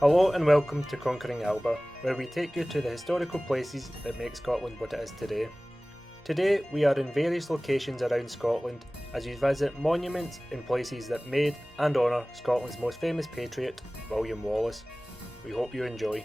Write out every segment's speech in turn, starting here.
Hello and welcome to Conquering Alba, where we take you to the historical places that make Scotland what it is today. Today we are in various locations around Scotland as we visit monuments in places that made and honour Scotland's most famous patriot, William Wallace. We hope you enjoy.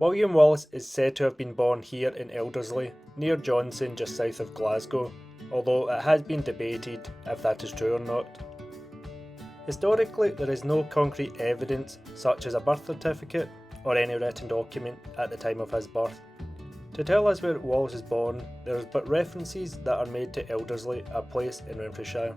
William Wallace is said to have been born here in Elderslie, near Johnson just south of Glasgow, although it has been debated if that is true or not. Historically, there is no concrete evidence such as a birth certificate or any written document at the time of his birth. To tell us where Wallace was born, there is but references that are made to Elderslie, a place in Renfrewshire.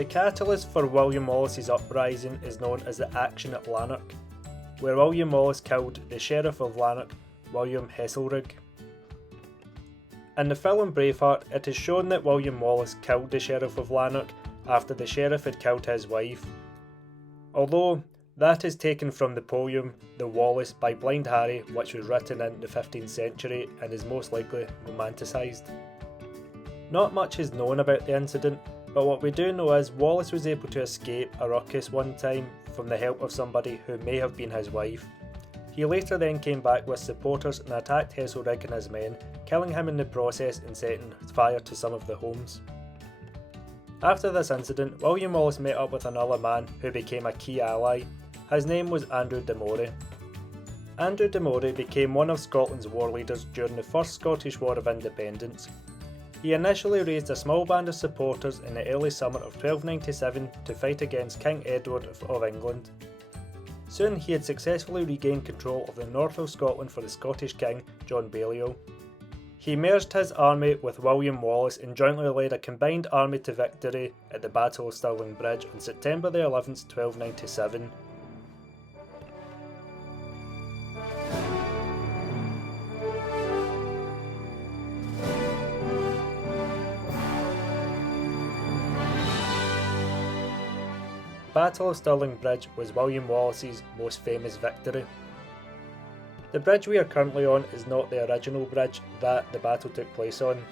The catalyst for William Wallace's uprising is known as the Action at Lanark, where William Wallace killed the Sheriff of Lanark, William Heselrigg. In the film Braveheart, it is shown that William Wallace killed the Sheriff of Lanark after the sheriff had killed his wife, although that is taken from the poem The Wallace by Blind Harry, which was written in the 15th century and is most likely romanticised. Not much is known about the incident, but what we do know is Wallace was able to escape a ruckus one time from the help of somebody who may have been his wife. He later then came back with supporters and attacked Heselrigg and his men, killing him in the process and setting fire to some of the homes. After this incident, William Wallace met up with another man who became a key ally. His name was Andrew de Moray. Andrew de Moray became one of Scotland's war leaders during the First Scottish War of Independence. He initially raised a small band of supporters in the early summer of 1297 to fight against King Edward of England. Soon he had successfully regained control of the north of Scotland for the Scottish King, John Balliol. He merged his army with William Wallace and jointly led a combined army to victory at the Battle of Stirling Bridge on September the 11th, 1297. Battle of Stirling Bridge was William Wallace's most famous victory. The bridge we are currently on is not the original bridge that the battle took place on.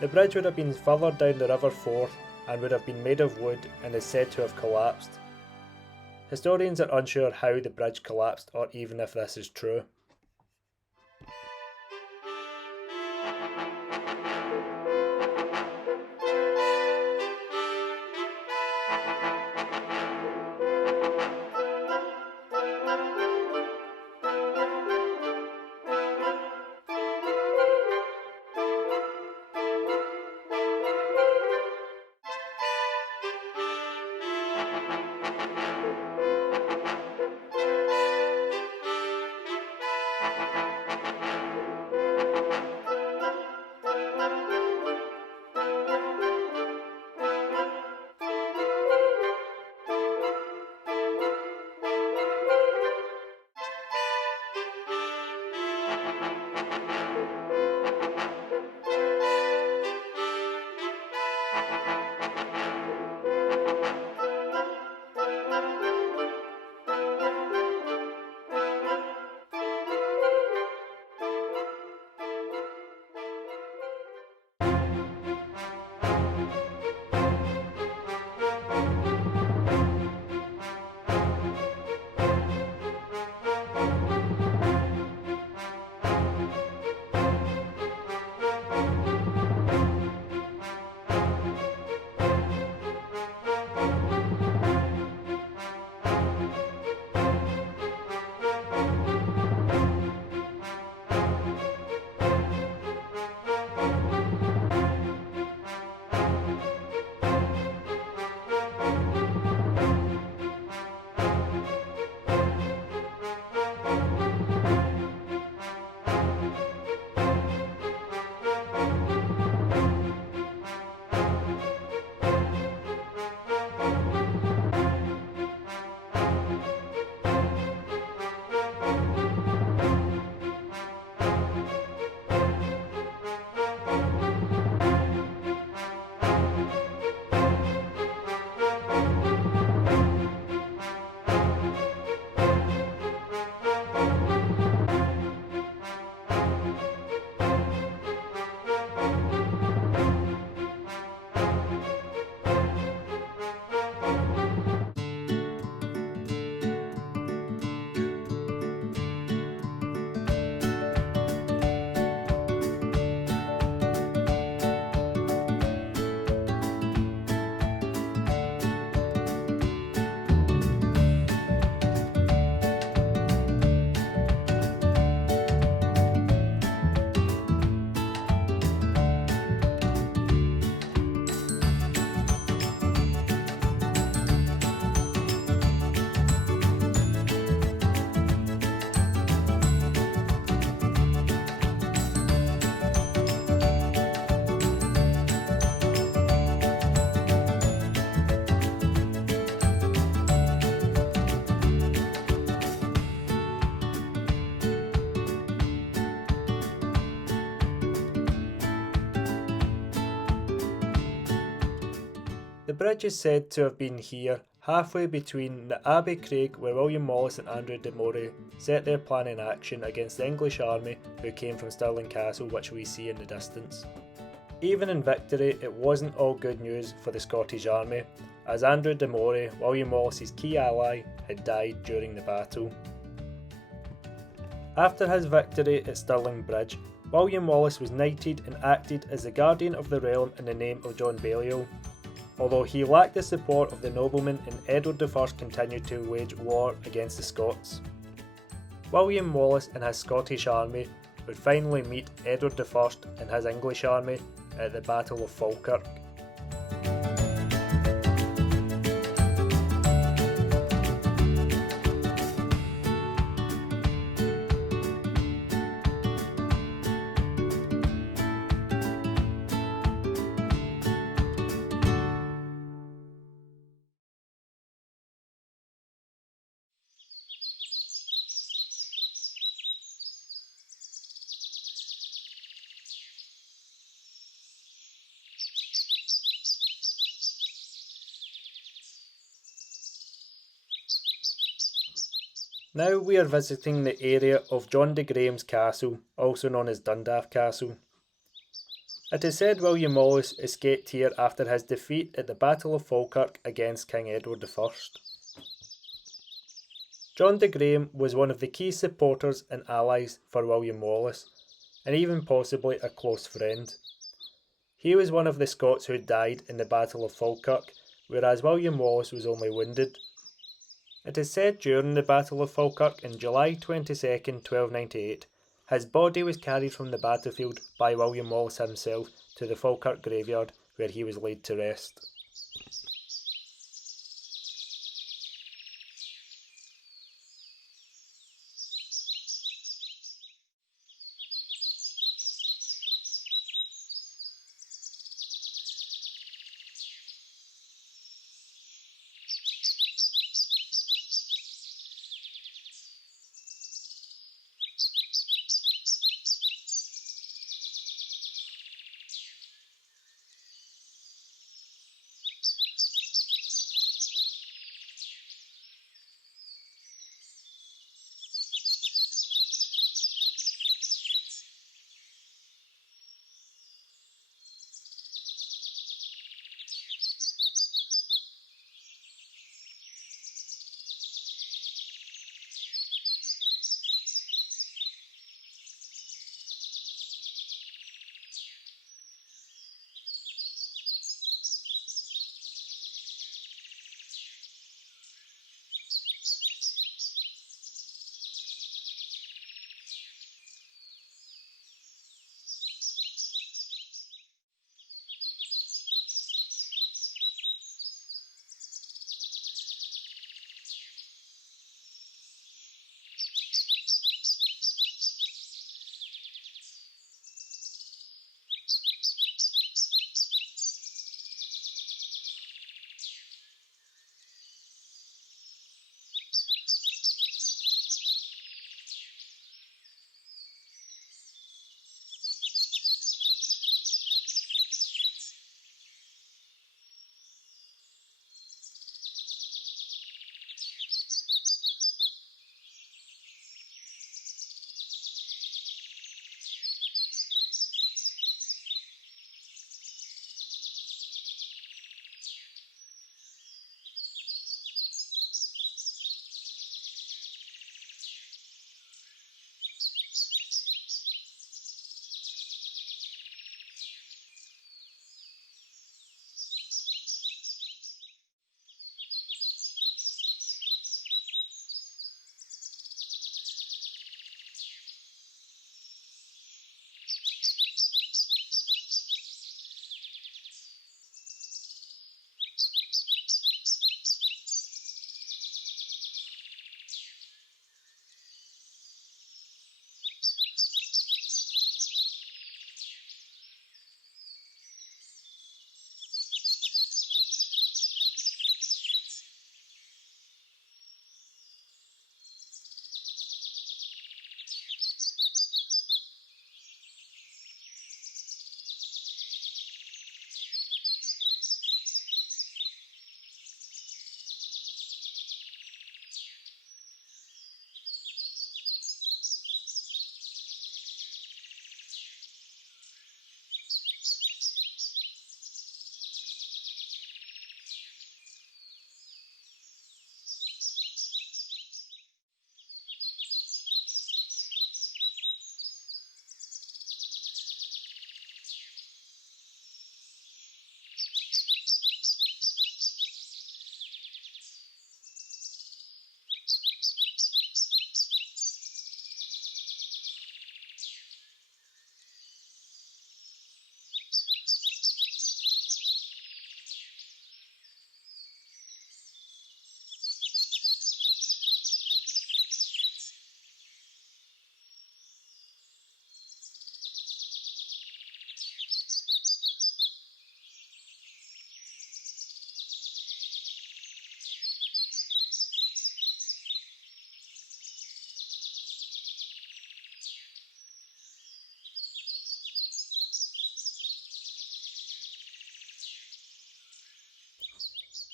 The bridge would have been further down the River Forth and would have been made of wood and is said to have collapsed. Historians are unsure how the bridge collapsed or even if this is true. The bridge is said to have been here, halfway between the Abbey Craig where William Wallace and Andrew de Moray set their plan in action against the English army who came from Stirling Castle, which we see in the distance. Even in victory, it wasn't all good news for the Scottish army, as Andrew de Moray, William Wallace's key ally, had died during the battle. After his victory at Stirling Bridge, William Wallace was knighted and acted as the guardian of the realm in the name of John Balliol. Although he lacked the support of the noblemen, and Edward I continued to wage war against the Scots. William Wallace and his Scottish army would finally meet Edward I and his English army at the Battle of Falkirk. Now we are visiting the area of John de Graham's castle, also known as Dunbarton Castle. It is said William Wallace escaped here after his defeat at the Battle of Falkirk against King Edward I. John de Graham was one of the key supporters and allies for William Wallace, and even possibly a close friend. He was one of the Scots who died in the Battle of Falkirk, whereas William Wallace was only wounded. It is said during the Battle of Falkirk in July 22nd, 1298, his body was carried from the battlefield by William Wallace himself to the Falkirk graveyard, where he was laid to rest.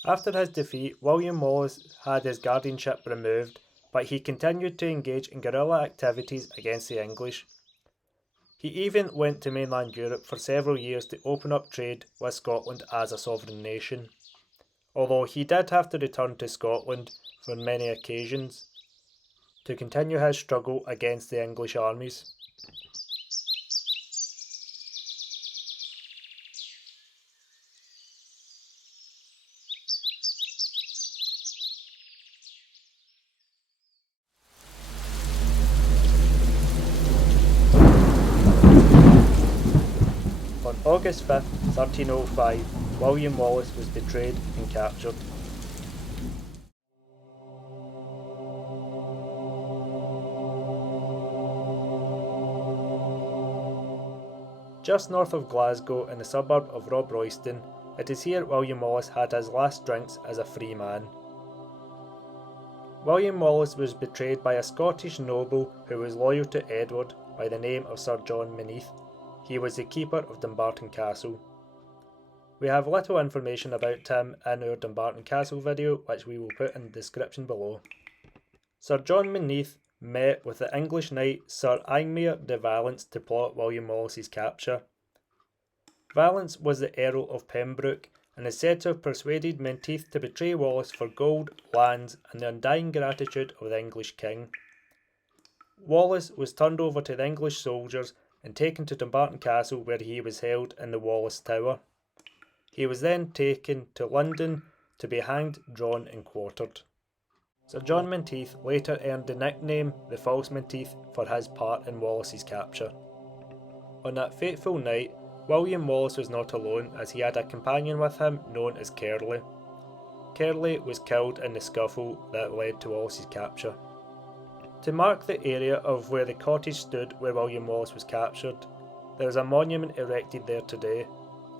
After his defeat, William Wallace had his guardianship removed, but he continued to engage in guerrilla activities against the English. He even went to mainland Europe for several years to open up trade with Scotland as a sovereign nation, although he did have to return to Scotland for many occasions to continue his struggle against the English armies. On August 5th, 1305, William Wallace was betrayed and captured. Just north of Glasgow in the suburb of Rob Royston, it is here William Wallace had his last drinks as a free man. William Wallace was betrayed by a Scottish noble who was loyal to Edward by the name of Sir John Maynooth. He was the keeper of Dumbarton Castle. We have little information about him in our Dumbarton Castle video, which we will put in the description below. Sir John Maynooth met with the English knight Sir Ingmar de Valence to plot William Wallace's capture. Valence was the Earl of Pembroke and is said to have persuaded Menteith to betray Wallace for gold, lands and the undying gratitude of the English king. Wallace was turned over to the English soldiers and taken to Dumbarton Castle, where he was held in the Wallace Tower. He was then taken to London to be hanged, drawn and quartered. Sir John Menteith later earned the nickname the False Menteith for his part in Wallace's capture. On that fateful night, William Wallace was not alone, as he had a companion with him known as Curly. Curly was killed in the scuffle that led to Wallace's capture. To mark the area of where the cottage stood where William Wallace was captured, there is a monument erected there today,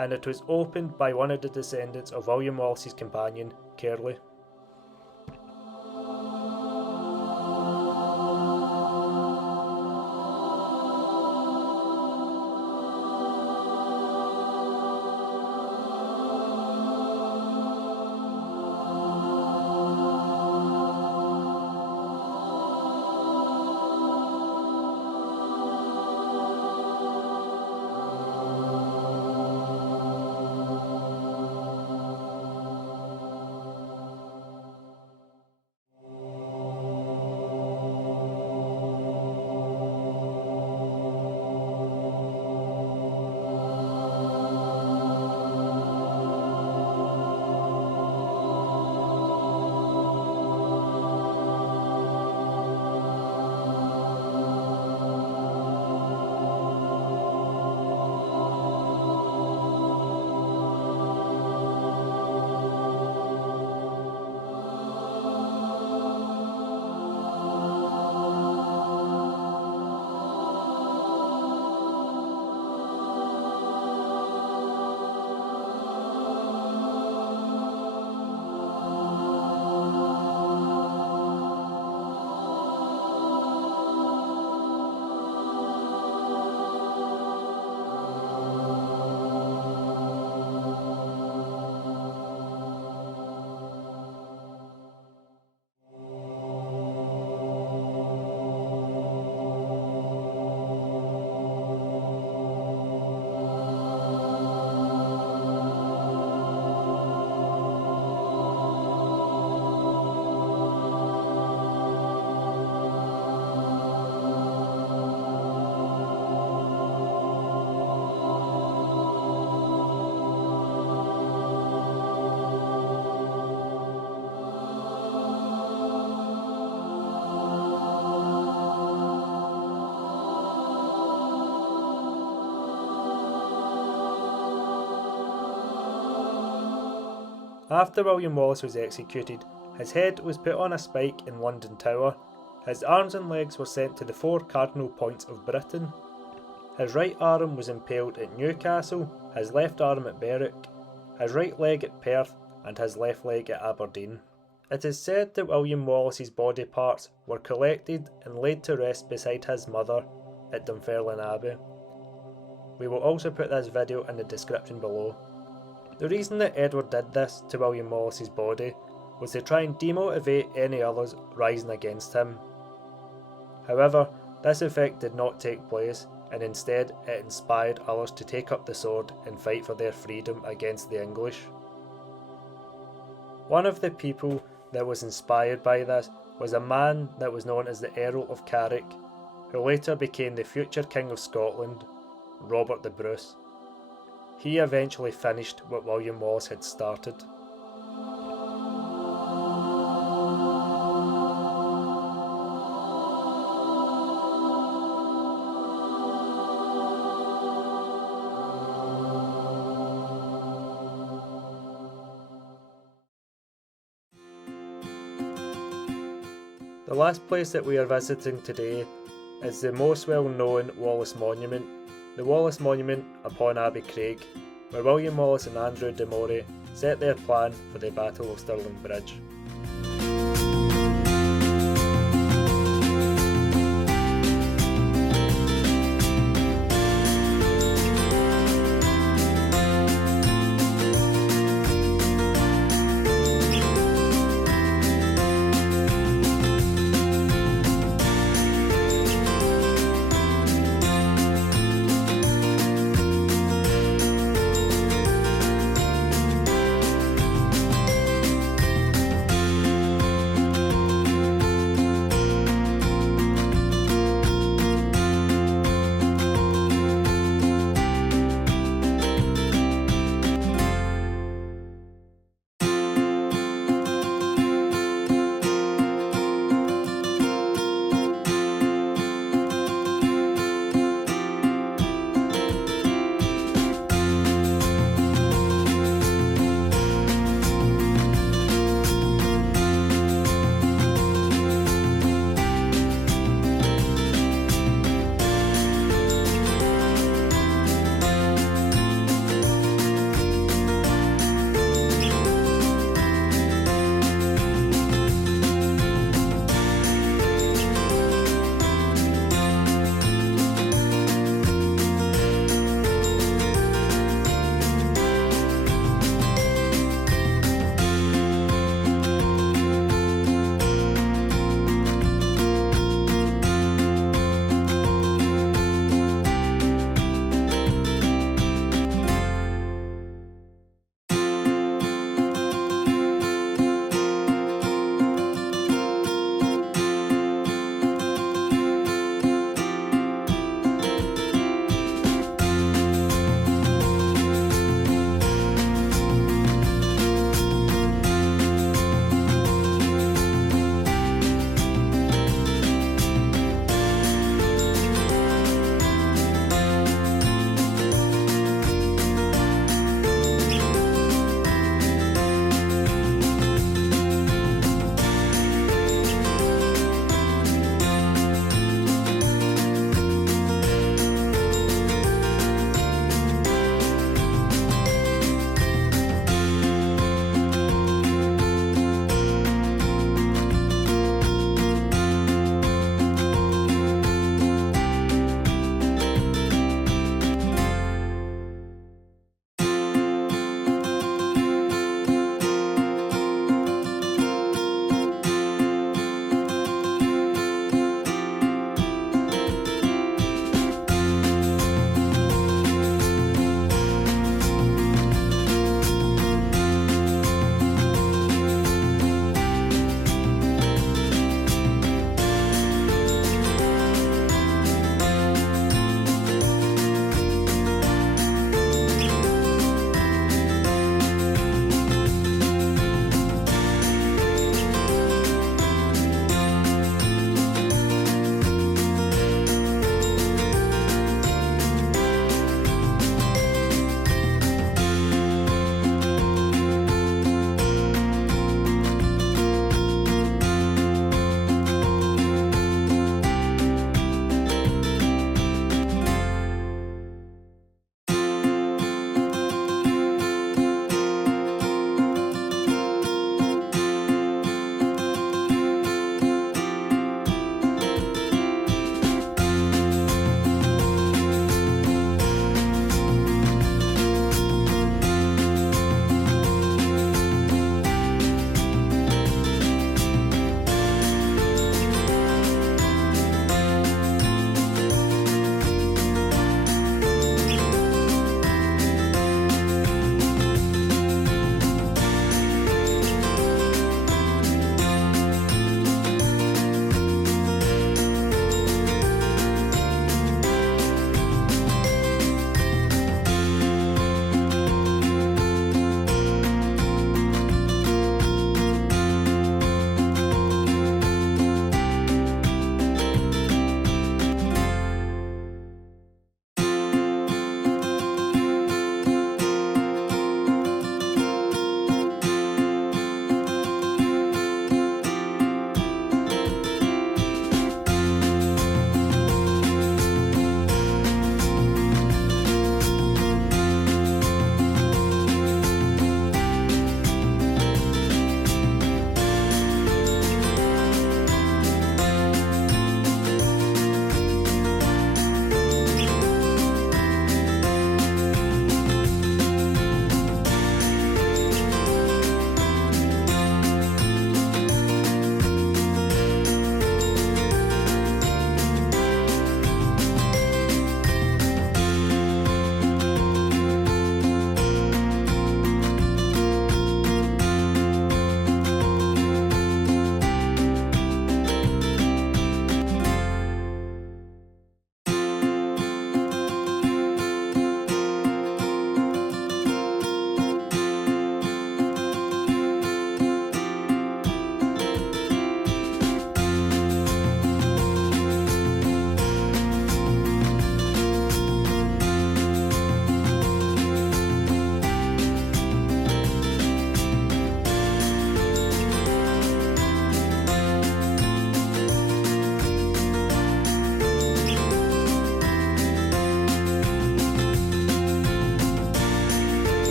and it was opened by one of the descendants of William Wallace's companion, Curly. After William Wallace was executed, his head was put on a spike in London Tower, his arms and legs were sent to the 4 cardinal points of Britain, his right arm was impaled at Newcastle, his left arm at Berwick, his right leg at Perth, and his left leg at Aberdeen. It is said that William Wallace's body parts were collected and laid to rest beside his mother at Dunfermline Abbey. We will also put this video in the description below. The reason that Edward did this to William Wallace's body was to try and demotivate any others rising against him. However, this effect did not take place, and instead it inspired others to take up the sword and fight for their freedom against the English. One of the people that was inspired by this was a man that was known as the Earl of Carrick, who later became the future King of Scotland, Robert the Bruce. He eventually finished what William Wallace had started. The last place that we are visiting today is the most well known Wallace Monument, the Wallace Monument upon Abbey Craig, where William Wallace and Andrew de Moray set their plan for the Battle of Stirling Bridge.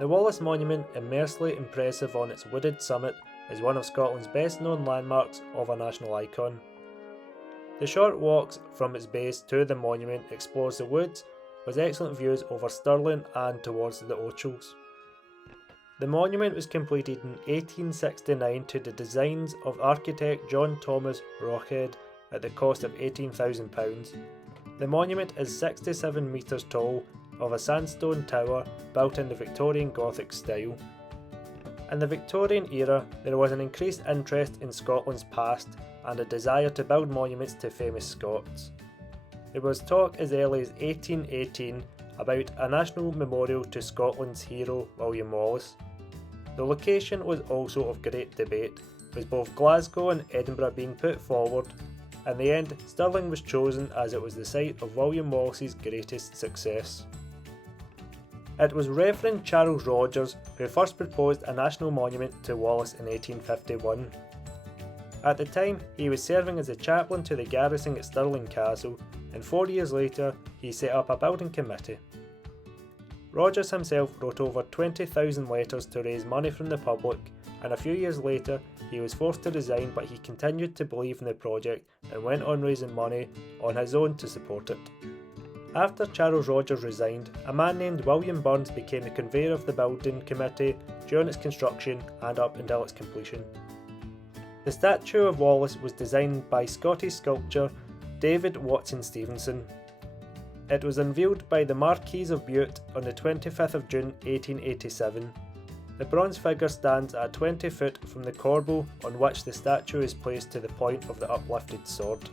The Wallace Monument, immensely impressive on its wooded summit, is one of Scotland's best known landmarks of a national icon. The short walks from its base to the monument explores the woods with excellent views over Stirling and towards the Ochils. The monument was completed in 1869 to the designs of architect John Thomas Rockhead at the cost of £18,000. The monument is 67 metres tall, of a sandstone tower built in the Victorian Gothic style. In the Victorian era, there was an increased interest in Scotland's past and a desire to build monuments to famous Scots. There was talk as early as 1818 about a national memorial to Scotland's hero William Wallace. The location was also of great debate, with both Glasgow and Edinburgh being put forward. In the end, Stirling was chosen as it was the site of William Wallace's greatest success. It was Reverend Charles Rogers who first proposed a national monument to Wallace in 1851. At the time, he was serving as a chaplain to the garrison at Stirling Castle, and 4 years later, he set up a building committee. Rogers himself wrote over 20,000 letters to raise money from the public, and a few years later, he was forced to resign, but he continued to believe in the project and went on raising money on his own to support it. After Charles Rogers resigned, a man named William Burns became the conveyor of the building committee during its construction and up until its completion. The statue of Wallace was designed by Scottish sculptor David Watson Stevenson. It was unveiled by the Marquis of Bute on the 25th of June 1887. The bronze figure stands at 20 foot from the corbel on which the statue is placed to the point of the uplifted sword.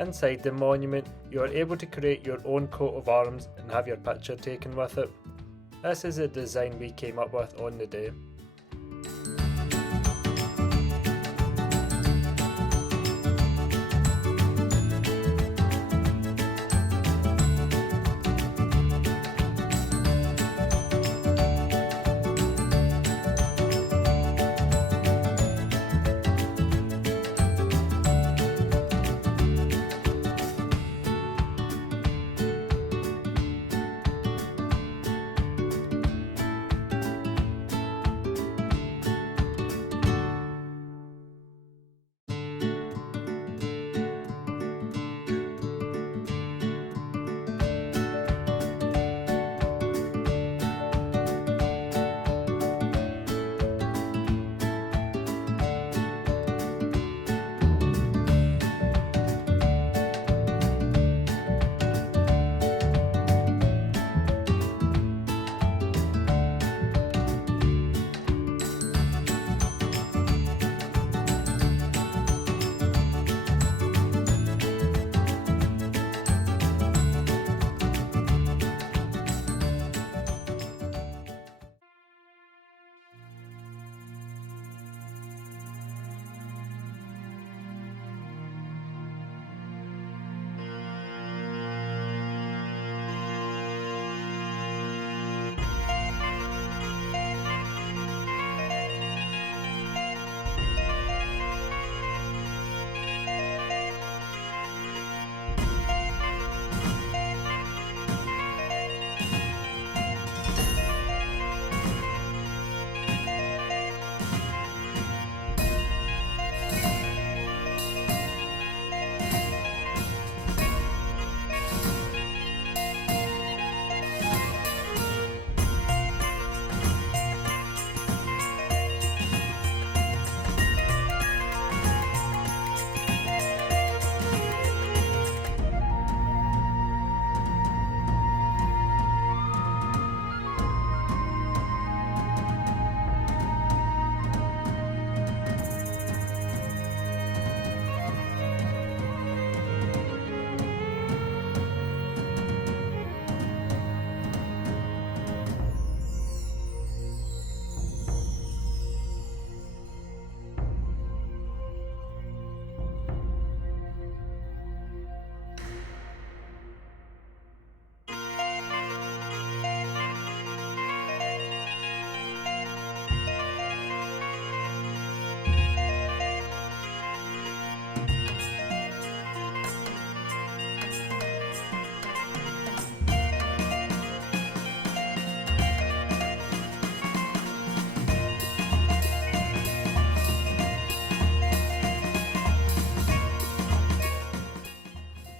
Inside the monument, you are able to create your own coat of arms and have your picture taken with it. This is a design we came up with on the day.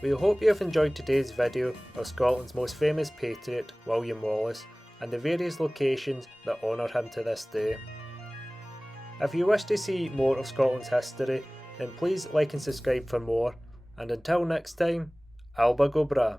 We hope you have enjoyed today's video of Scotland's most famous patriot, William Wallace, and the various locations that honour him to this day. If you wish to see more of Scotland's history, then please like and subscribe for more, and until next time, Alba go bra.